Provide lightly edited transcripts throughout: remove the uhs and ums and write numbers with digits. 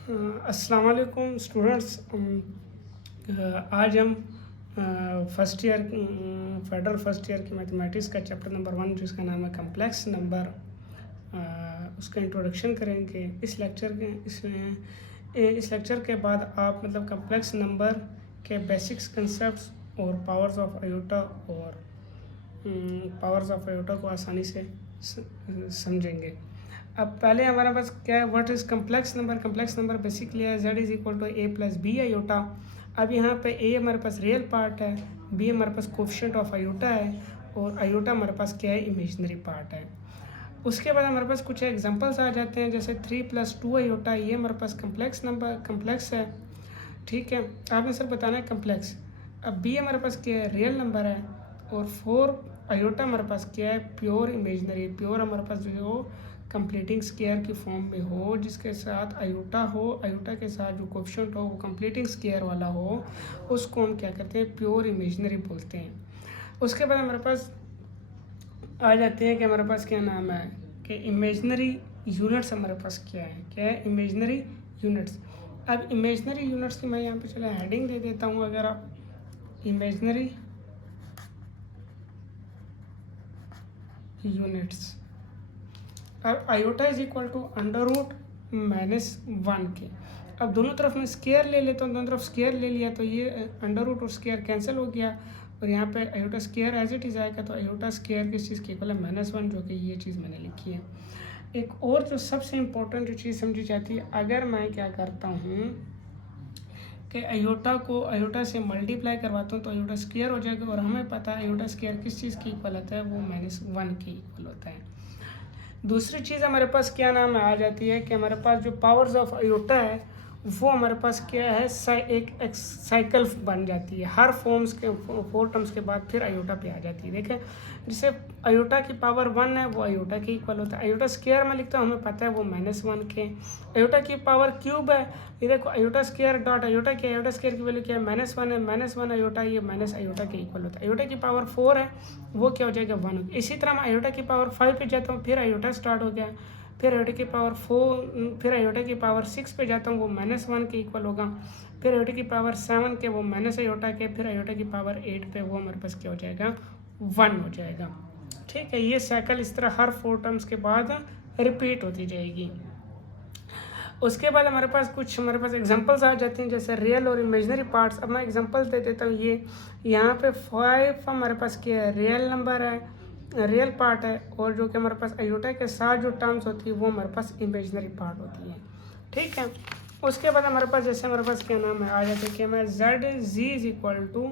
अस्सलाम वालेकुम स्टूडेंट्स। आज हम first year federal first year की मैथमेटिक्स का चैप्टर नंबर 1 जिसका नाम है कम्प्लेक्स नंबर, उसका इंट्रोडक्शन करेंगे। इस लेक्चर के बाद आप मतलब कम्प्लेक्स नंबर के बेसिक्स कंसेप्ट्स और पावर्स ऑफ आयोटा को आसानी से समझेंगे। अब पहले हमारे पास क्या है, what is complex number. Complex number basically है z is equal to a plus B iota. अब यहाँ पे a हमारे पास रियल पार्ट है, b हमारे पास कोफिशिएंट ऑफ आयोटा है और आयोटा हमारे पास क्या है, इमेजिनरी पार्ट है। उसके बाद हमारे पास कुछ एग्जांपल्स आ जाते हैं, जैसे 3 प्लस 2 आयोटा, ये हमारे पास कम्प्लेक्स है। ठीक है, आपने सर बताना है कम्प्लेक्स। अब b हमारे पास क्या है, रियल नंबर है और 4 आयोटा हमारे पास क्या है, प्योर इमेजिनरी। प्योर हमारे पास जो हो कंप्लीटिंग स्क्वायर की फॉर्म में हो, जिसके साथ आयोटा हो, आयोटा के साथ जो कोफिशिएंट हो वो कंप्लीटिंग स्क्वायर वाला हो, उसको हम क्या करते हैं, प्योर इमेजिनरी बोलते हैं। उसके बाद हमारे पास आ जाते हैं कि हमारे पास क्या नाम है कि इमेजिनरी यूनिट्स हमारे पास क्या है इमेजिनरी यूनिट्स। अब इमेजिनरी यूनिट्स की मैं यहाँ पे चलो हेडिंग दे देता हूँ। अगर आप इमेजिनरी यूनिट्स, अब iota is equal to under root -1 के। अब दोनों तरफ मैं स्क्वायर ले लेता हूँ, दोनों तरफ स्क्वायर ले लिया तो ये अंडर रूट और स्क्वायर कैंसिल हो गया और यहाँ पे iota square as it is आएगा। तो आयोटा स्क्वायर किस चीज़ की इक्वल है, -1, जो कि ये चीज़ मैंने लिखी है। एक और जो सबसे इम्पोर्टेंट जो चीज़ समझी जाती है, अगर मैं क्या करता हूँ कि आयोटा से मल्टीप्लाई करवाता हूँ तो आयोटा स्क्वायर हो जाएगा और हमें पता है आयोटा स्क्वायर किस चीज़ की इक्वल होता है, वो -1 की इक्वल होता है। दूसरी चीज़ हमारे पास क्या नाम आ जाती है कि हमारे पास जो पावर्स ऑफ आयोटा है वो हमारे पास क्या है, एक साइकिल बन जाती है। हर फॉर्म्स के 4 टर्म्स के बाद फिर आयोटा पे आ जाती है। देखें, जिसे आयोटा की पावर 1 है वो आयोटा के इक्वल होता है। आयोटा स्क्वायर में लिखता हूँ, हमें पता है वो -1 के। आयोटा की पावर क्यूब है, ये देखो आयोटा स्क्वायर डॉट आयोटा की, आयोटा स्क्वायर की वैल्यू क्या है, -1 है। -1 आयोटा, ये माइनस आयोटा के इक्वल होता है। आयोटा की पावर 4 है, वो क्या हो जाएगा, 1। इसी तरह मैं आयोटा की पावर 5 पे जाता हूँ, फिर आयोटा स्टार्ट हो गया। फिर आयोटा की पावर 4, फिर आयोटा की पावर 6 पे जाता हूँ, वो -1 के इक्वल होगा। फिर आयोटा की पावर 7 के, वो माइनस आयोटा के। फिर आयोटा की पावर 8 पे, वो हमारे पास क्या हो जाएगा, 1 हो जाएगा। ठीक है, ये साइकिल इस तरह हर 4 टर्म्स के बाद रिपीट होती जाएगी। उसके बाद हमारे पास एग्जांपल्स आ जाते हैं, जैसे रियल और इमेजिनरी पार्ट्स। अब मैं एग्जांपल्स दे देता हूँ। ये यहाँ पे 5 हमारे पास क्या है, रियल नंबर है, रियल पार्ट है, और जो कि हमारे पास आयोटा के साथ जो टर्म्स होती है वो हमारे पास इमेजिनरी पार्ट होती है। ठीक है, उसके बाद हमारे पास जैसे हमारे पास क्या नाम है आ जाता है कि मैं z is equal to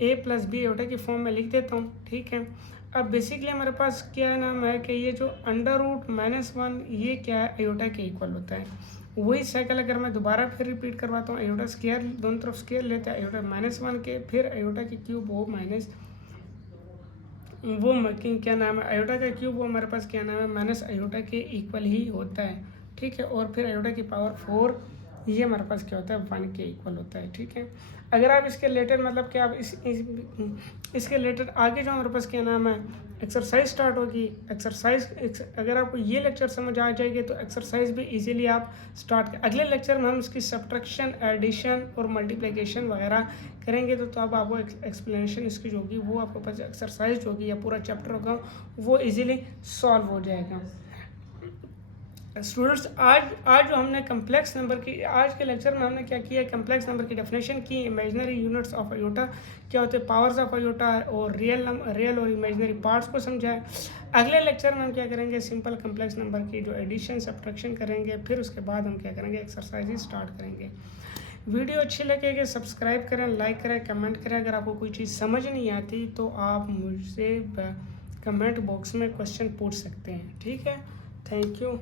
a plus B iota की फॉर्म में लिख देता हूँ। ठीक है, अब बेसिकली हमारे पास क्या नाम है कि ये जो अंडर रूट -1, ये क्या है, आयोटा के इक्वल होता है। वही साइकिल अगर मैं दोबारा फिर रिपीट करवाता हूँ, आयोटा स्क्वायर, दोनों तरफ स्क्वायर लेते हैं, आयोटा -1 के, फिर आयोटा की क्यूब, वो क्या नाम है, आयोटा का क्यूब, वो हमारे पास क्या नाम है, माइनस आयोटा के इक्वल ही होता है। ठीक है, और फिर आयोटा की पावर 4, ये हमारे पास क्या होता है, 1 के इक्वल होता है। ठीक है, अगर आप इसके रिलेटेड मतलब कि आप इसके रिलेटेड आगे जो हमारे पास क्या नाम है एक्सरसाइज स्टार्ट होगी। अगर आपको ये लेक्चर समझ आ जाएगी तो एक्सरसाइज भी इजीली आप स्टार्ट कर। अगले लेक्चर में हम इसकी सब्ट्रैक्शन, एडिशन और मल्टीप्लिकेशन वगैरह करेंगे। तो अब आपको एक्सप्लेनेशन इसकी जो होगी, वो आपको पास एक्सरसाइज होगी या पूरा चैप्टर होगा, वो इजीली सॉल्व हो जाएगा। स्टूडेंट्स, आज जो हमने कम्प्लेक्स नंबर की, आज के लेक्चर में हमने क्या किया, कम्प्लेक्स नंबर की डेफिनेशन की, इमेजिनरी यूनिट्स ऑफ आयोटा क्या होते हैं, पावर्स ऑफ आयोटा, और रियल और इमेजिनरी पार्ट्स को समझा है। अगले लेक्चर में हम क्या करेंगे, सिंपल कम्प्लेक्स नंबर की जो एडिशन सब्ट्रैक्शन करेंगे, फिर उसके बाद हम क्या करेंगे, एक्सरसाइज स्टार्ट करेंगे। वीडियो अच्छी लगेगी सब्सक्राइब करें, लाइक करें, कमेंट करें। अगर आपको कोई चीज़ समझ नहीं आती तो आप मुझसे कमेंट बॉक्स में क्वेश्चन पूछ सकते हैं। ठीक है, थैंक यू।